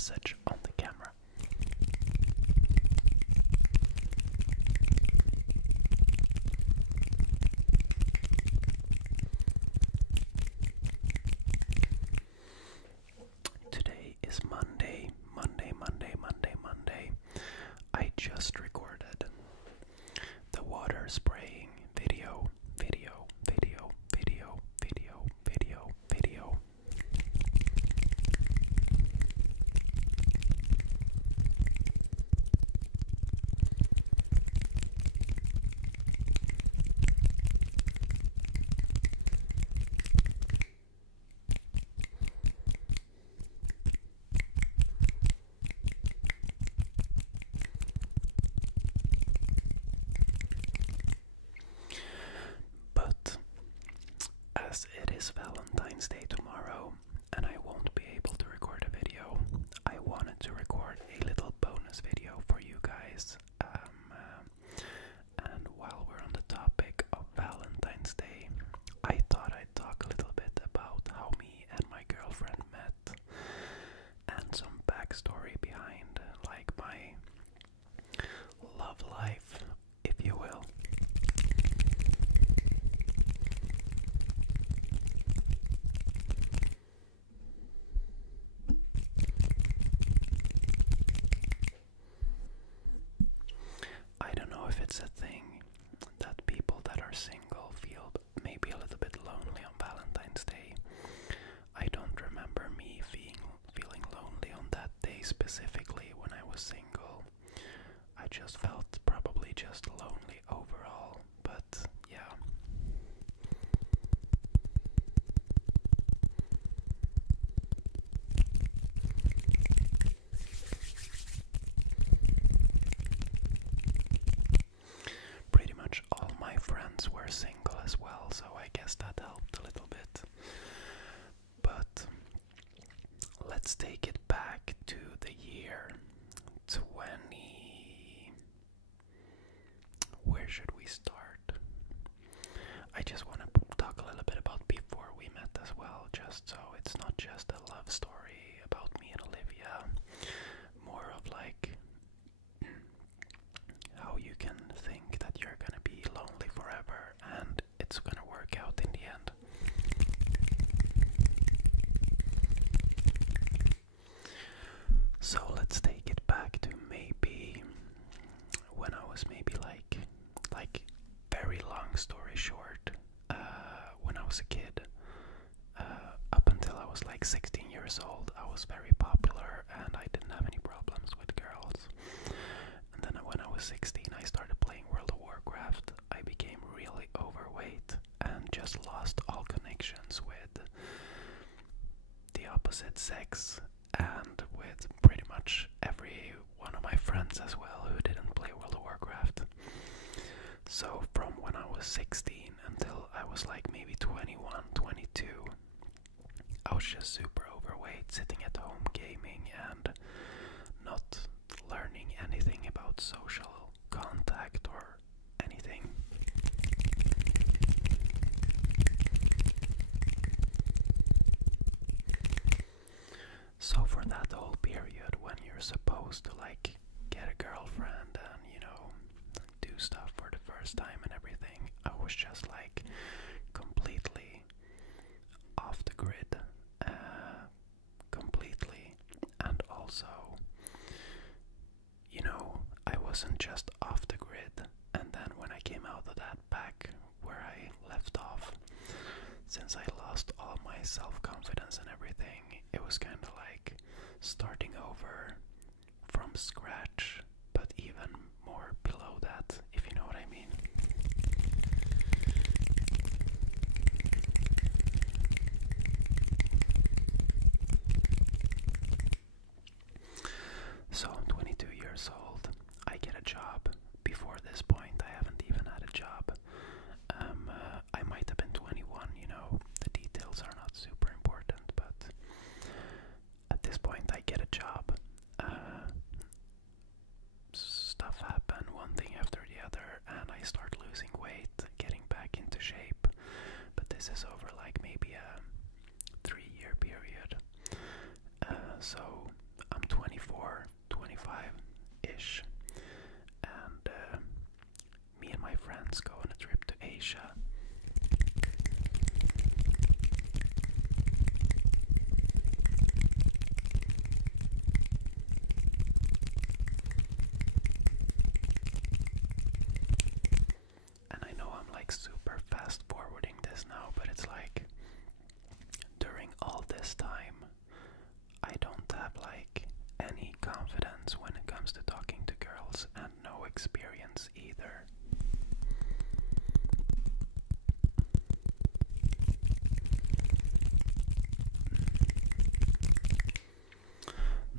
message on the camera. Today is Monday. I just recorded the water spraying video. But as it is Valentine's Day tomorrow and I won't be able to record a video, I wanted to record a little bonus video for you guys. And while we're on the topic of Valentine's Day, I thought I'd talk a little bit about how me and my girlfriend met and some backstory behind like my love life, if you will. I don't know if it's a thing that people that are single feel maybe a little bit lonely on Valentine's Day. I don't remember me feeling lonely on that day specifically when I was single. I just felt probably just lonely overall, but yeah. Pretty much all my friends were single as well, so I guess that helped a little bit. But let's take it back to the year 20. Where should we start? I just want to talk a little bit about before we met as well, just so it's not just a love story about me and Olivia. More of like how you can think that you're gonna be lonely forever and it's gonna work out in the end. So let's take it back to maybe when I was maybe like very long story short, when I was a kid, up until I was like 16 years old, I was very popular and I didn't have any problems with girls. And then when I was 16, I started playing World of Warcraft. I became really overweight and just lost all connections with the opposite sex and with pretty much every one of my friends as well who didn't play World of Warcraft. So from when I was 16 until I was like maybe 21, 22, I was just super overweight, sitting at home gaming and not learning anything about social contact or anything. So for that whole period when you're supposed to like get a girlfriend and, you know, do stuff for the first time and everything, I was just like completely off the grid, completely. And also, you know, I wasn't just off the grid and then when I came out of that back where I left off, since I lost all my self-confidence and everything, it was kind of like starting over from scratch, but even more below that, if you know what I mean. So I'm 22 years old. I get a job. Before this point, I haven't even had a job. I might have been 21, you know, the details are not super important, but at this point I get a job. Stuff happen, one thing after the other, and I start losing weight, getting back into shape. But this is over like maybe a 3-year period. So I'm 22 English. And me and my friends go on a trip to Asia. And I know I'm like super fast forwarding this now, but it's like during all this time I don't have like any confidence when it comes to talking to girls, and no experience either.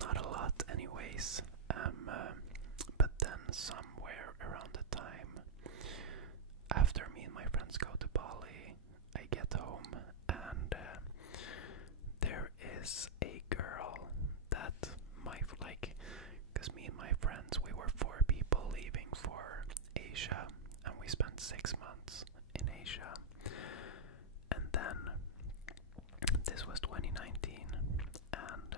Not a lot anyways, but then somewhere around the time after me and my friends go to Bali, I get home and there is a girl that because me and my friends, we were 4 people leaving for Asia, and we spent 6 months in Asia. And then this was 2019, and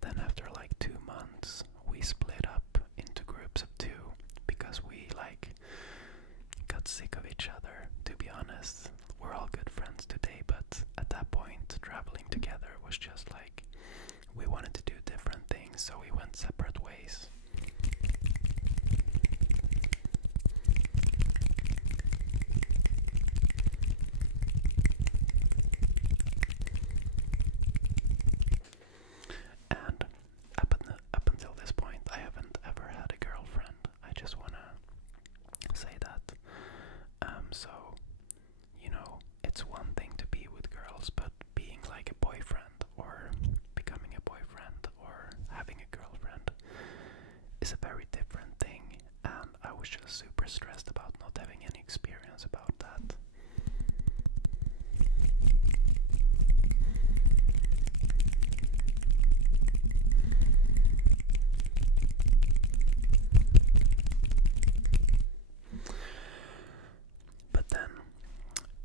then after like 2 months we split up into groups of 2 because we like got sick of each other. To be honest, we're all good friends today, but at that point traveling together was just like we wanted to do different things, so we went separate ways. And up until this point, I haven't ever had a girlfriend. I just wanna say that. So, you know, it's one thing to be with girls, but being like a boyfriend or becoming a boyfriend or having a girlfriend is a very different thing, and I was just super stressed about not having any experience about that. But then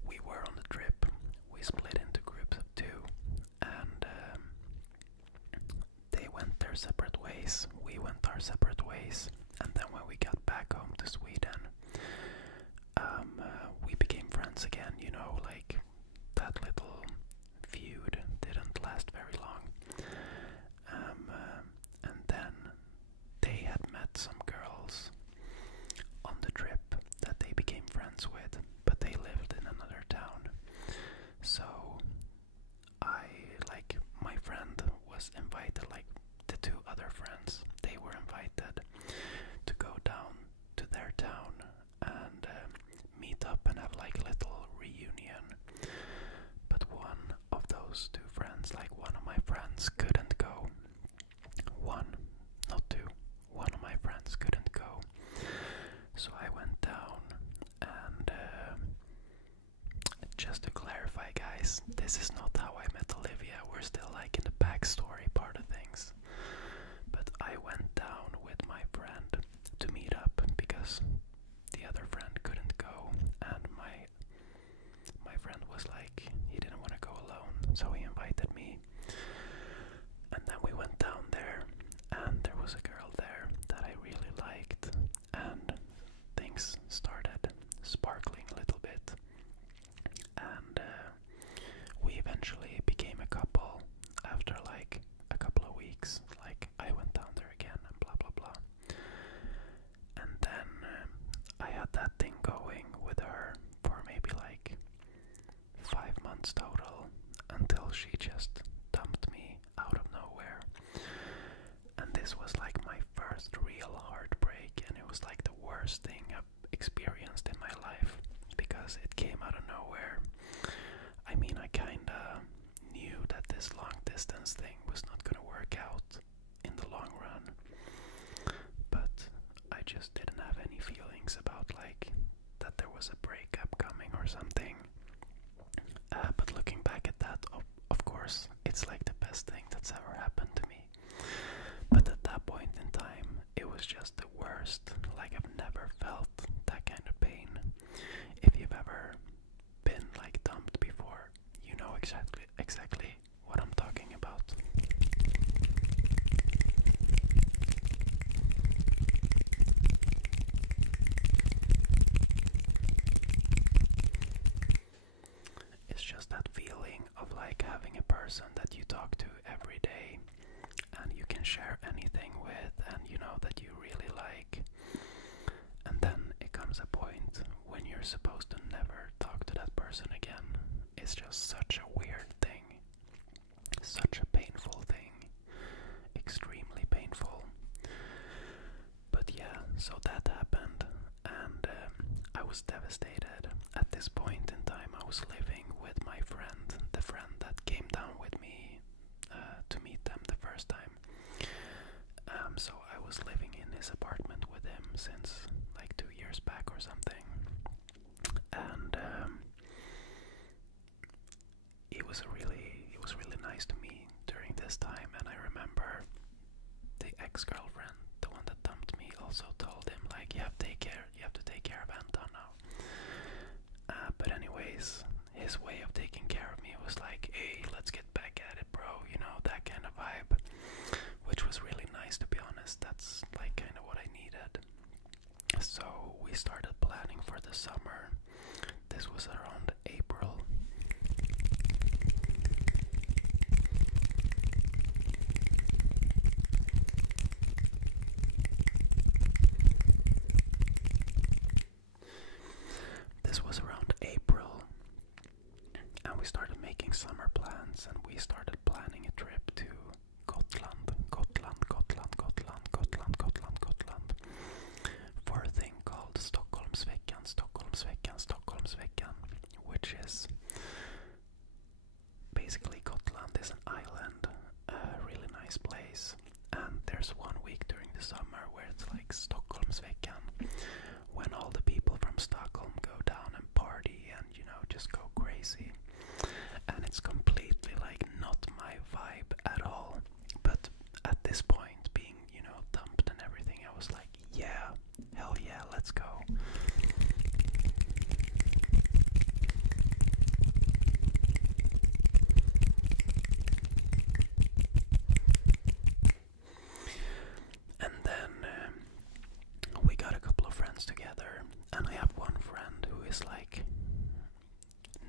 we were on the trip, we split into groups of 2, and they went their separate ways, we went our separate ways, and then when we got back home to Sweden, we became friends again, you know, like that little feud didn't last very long. And then they had met some girls on the trip that they became friends with, but they lived in another town. So my friend was invited, like the 2 other friends, they were invited to go down to their town and meet up and have like a little reunion. But one of those 2 friends, like one of my friends couldn't go. One, not 2. One of my friends couldn't go. So I went down, and just to clarify, guys, this is not how I met Olivia. We're still like in the backstory part of things. But I went down with my friend to meet up because the other friend couldn't go, and my friend was like, he didn't want to go alone, so he invited me. And then we went down there, and there was a girl there that I really liked, and things started sparkling a little bit, and we eventually became a couple after like a couple of weeks. Like I went down there again and blah blah blah, and then I had that thing going with her for maybe like 5 months total, until she just dumped me out of nowhere. And this was like my first real heartbreak, and it was like the worst thing I've experienced in my life because it came out of nowhere. I mean, I kinda knew that this long distance thing was not gonna work out in the long run, but I just didn't have any feelings about like that there was a breakup coming or something. But looking back at that, of course, it's like the best thing that's ever happened to me. But at that point in time, it was just the worst. Like I've never felt that kind of pain. If you've ever been like dumped before, you know exactly what I'm talking about. having a person that you talk to every day and you can share anything with, and you know that you really like. And then it comes a point when you're supposed to never talk to that person again. It's just such a weird thing, such a painful thing, extremely painful. But yeah, so that happened, and I was devastated. At this point in time, I was living with my friend, the friend that came down with me to meet them the first time. So I was living in his apartment with him since like 2 years back or something, and it was really nice to me during this time. And I remember the ex-girlfriend, the one that dumped me, also told him like, you have to take care of Anton now. But anyways, his way of taking care of me was like, hey, let's get back at it, bro, you know, that kind of vibe, which was really nice, to be honest. That's like kind of what I needed. So we started planning for the summer. This was around April. And we started making summer plans, and we started planning a trip to Gotland, for a thing called Stockholmsveckan, which is basically Gotland is an island, a really nice place, and there's 1 week during the summer where it's like Stockholmsveckan, when all the people from Stockholm go down and party and, you know, just go crazy. And it's completely like not my vibe at all. But at this point, being, you know, dumped and everything, I was like, yeah, hell yeah, let's go. And then we got a couple of friends together, and I have one friend who is like,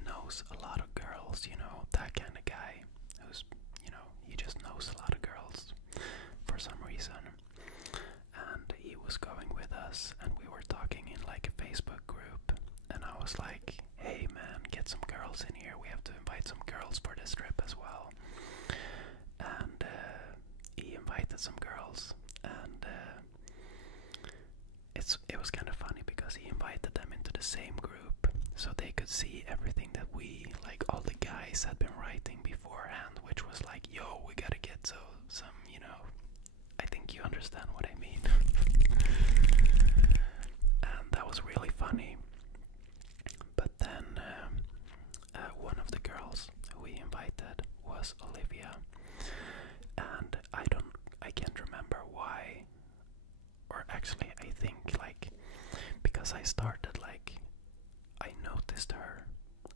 knows a lot of girls, you know, that kind of guy who's, you know, he just knows a lot of girls for some reason. And he was going with us, and we were talking in like a Facebook group, and I was like, hey man, get some girls in here, we have to invite some girls for this trip as well. And he invited some girls, and it was kind of funny because he invited them into the same group so they could see everything that we, like all the guys, had been writing beforehand, which was like, yo, we gotta get some, you know, I think you understand what I mean. And that was really funny. But then one of the girls who we invited was Olivia, and I can't remember why, or actually I think like because I started like, I noticed her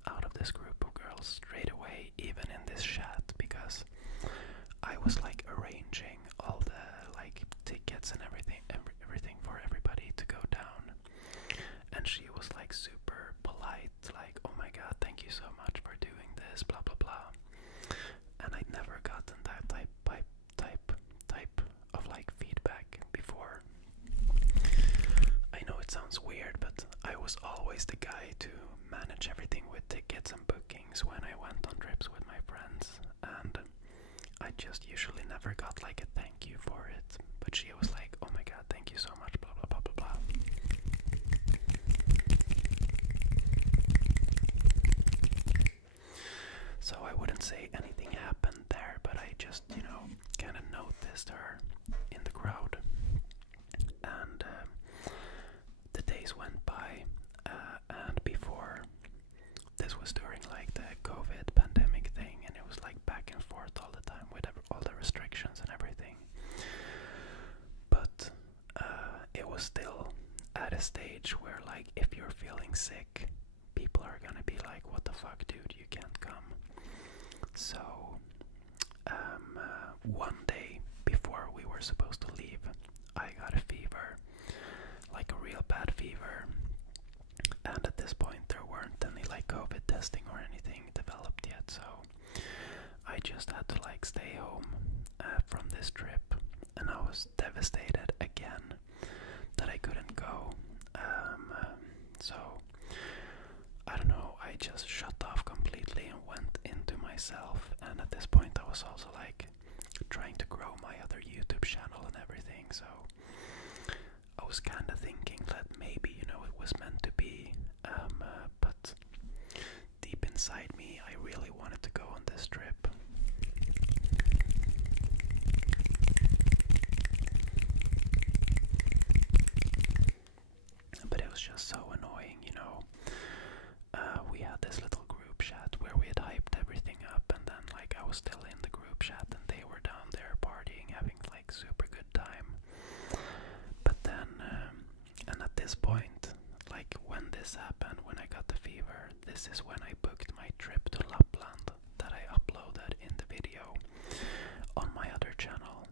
out of this group of girls straight away, even in this chat, because I was like arranging all the like tickets and everything for everybody to go down, and she was like super polite, like, oh my god, thank you so much for doing this, blah blah blah. And I'd never gotten that type of like feedback before. I know it sounds weird, but I was always the guy to manage everything with tickets and bookings when I went on trips with my friends, and I just usually never got like a thank you for it. But she was like, oh my god, thank you so much, blah blah blah blah blah. So I wouldn't say anything happened there, but I just, you know, kind of noticed her in the crowd. And the days went by, and before, this was during like the COVID pandemic thing, and it was like back and forth all the time with all the restrictions and everything. But it was still at a stage where like, if you're feeling sick, people are gonna be like, what the fuck, dude, you can't come. So one day before we were supposed to leave, I got a fever, like a real bad fever, and at this point there weren't any like COVID testing or anything developed yet, so I just had to like stay home from this trip, and I was devastated again that I couldn't go. So I don't know, I just shut off completely and went into myself, and at this point I was also like trying to grow my other YouTube channel and everything, so I was kind of thinking that maybe, you know, it was meant to be, but deep inside me I really wanted to go on this trip. But it was just so annoying, you know. We had this little group chat where we had hyped everything up, and then like I was still in the group chat and they were down there partying, having like super good time. But then, and at this point, like when this happened, when I got the fever, this is when I booked my trip to Lapland that I uploaded in the video on my other channel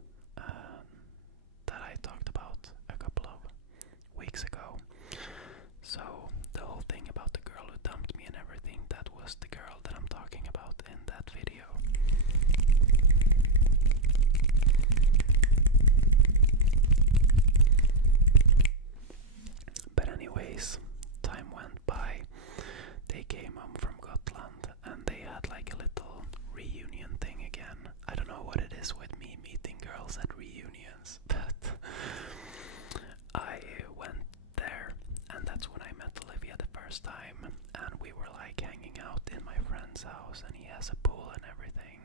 that I talked about a couple of weeks ago. So the whole thing about the girl who dumped me and everything, that was the girl that I'm talking about in that video. But anyways, time went by. They came home from Gotland and they had like a little reunion thing again. I don't know what it is with me meeting girls at reunions, but I went there, and that's when I met Olivia the first time, and we were like hanging out in my friend's house, and he has a pool and everything,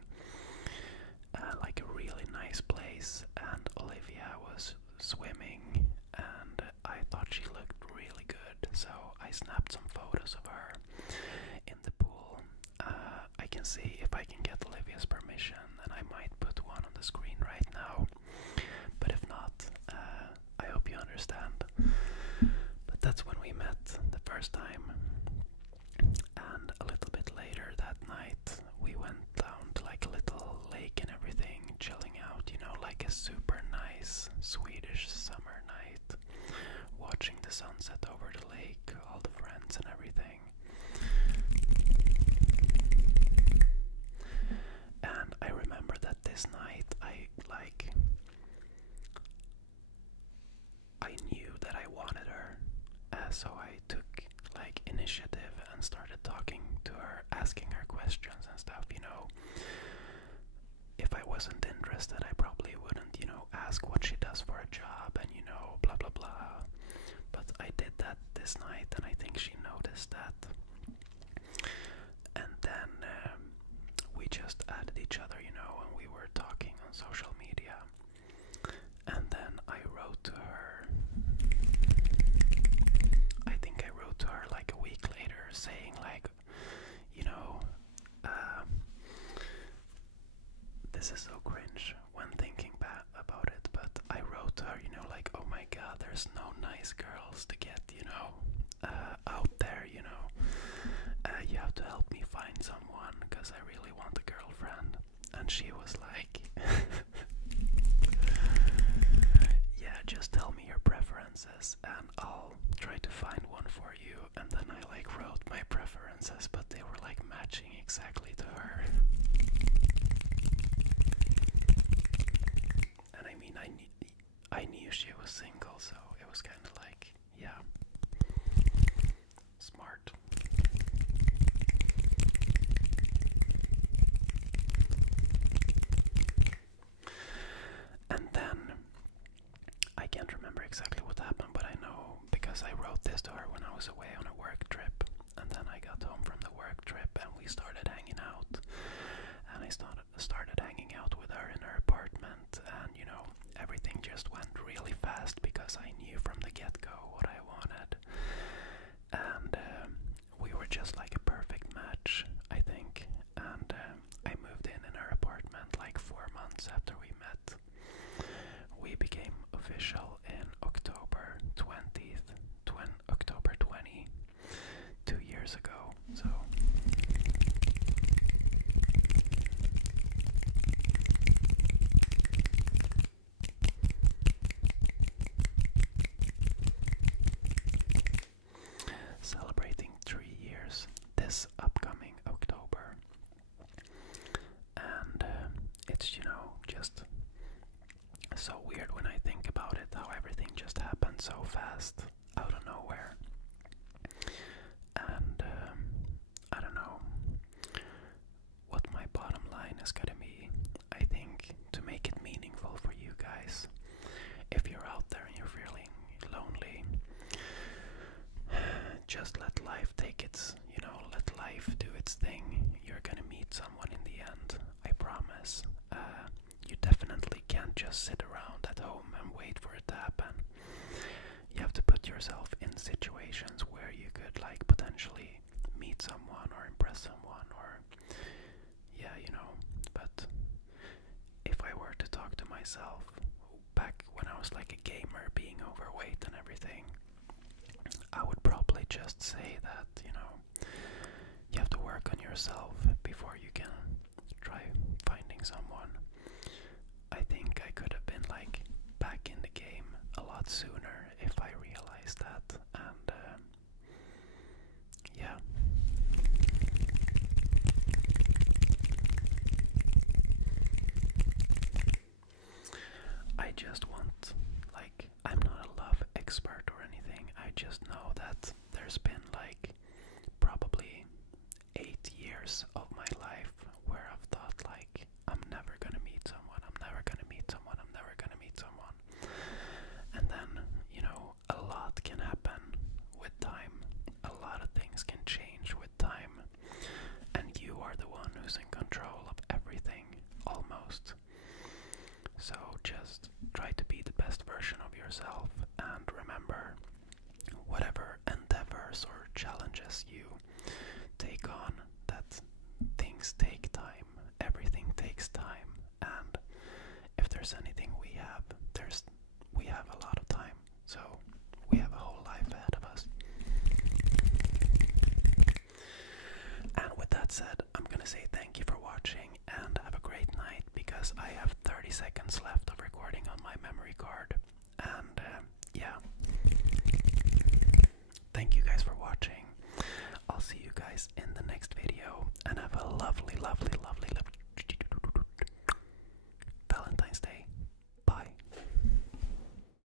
like a really nice place, and Olivia was swimming, and I thought she looked really good, so I snapped some photos of her in the pool. I can see if I can get Olivia's permission, and I might put one on the screen right now, but if not, I hope you understand. But that's when we met the first time, and a little bit later that night we went down to like a little lake and everything, chilling out, you know, like a super nice Swedish summer night, watching the sunset over the lake, all the friends and everything. And I remember that this night I knew that I wanted her, so I took like initiative and started talking to her, asking her questions and stuff, you know. If I wasn't interested, I probably wouldn't, you know, ask what she does for a job and, you know, blah blah blah. But I did that this night, and I think she noticed that. And then we just added each other, you know, and we were talking on social media. And then I wrote to her. I think I wrote to her like a week later saying like, you know, this is so cringe when thinking about it, but I wrote to her, you know, like, oh my god, there's no nice girls to get, you know, out there, you know. You have to help me find someone, because I really want a girlfriend. And she was like, yeah, just tell me your preferences and I'll try to find one for you. And then I like wrote my preferences, but they were like matching exactly to her. And I mean, I knew she was single, so it was kind of like, yeah, smart. And then I can't remember exactly what happened, but I know because I wrote this to her when I was away on a work trip, and then I got home from the work trip and we started hanging out, and I started hanging out with her in her apartment, and you know, everything just went really fast because I knew from the get-go what I wanted, and we were just like a perfect match, I think. And I moved in her apartment like 4 months after we met. We became official in October 20th, October 20, 2 years ago. So celebrating 3 years this upcoming October. And so weird when I think about it, how everything just happened so fast out of nowhere. And I don't know what my bottom line is gonna be. I think to make it meaningful for you guys, if you're out there and you're feeling lonely, just let life take its, let life do its thing. You're gonna meet someone in the end, I promise. You definitely can't just sit around at home and wait for it to happen. You have to put yourself in situations where you could potentially meet someone or impress someone, or but if I were to talk to myself back when I was a gamer, being overweight and everything, I would probably just say that, you have to work on yourself before you can try finding someone. I think I could have been back in the game a lot sooner if I realized that, and yeah. I just want, I'm not a love expert or anything. I just know that there's been probably 8 years of my life where I've thought I'm never gonna meet someone, I'm never gonna meet someone, I'm never gonna meet someone. And then, a lot can happen with time. A lot of things can change with time. And you are the one who's in control of everything, almost. So just try to be the best version of yourself, and remember, whatever endeavors or challenges you take on, that things take time. Everything takes time, and if there's anything we have a lot of time. So we have a whole life ahead of us. And with that said, I'm gonna say thank you for watching and have a great night, because I have 30 seconds left of recording on my memory card. And yeah,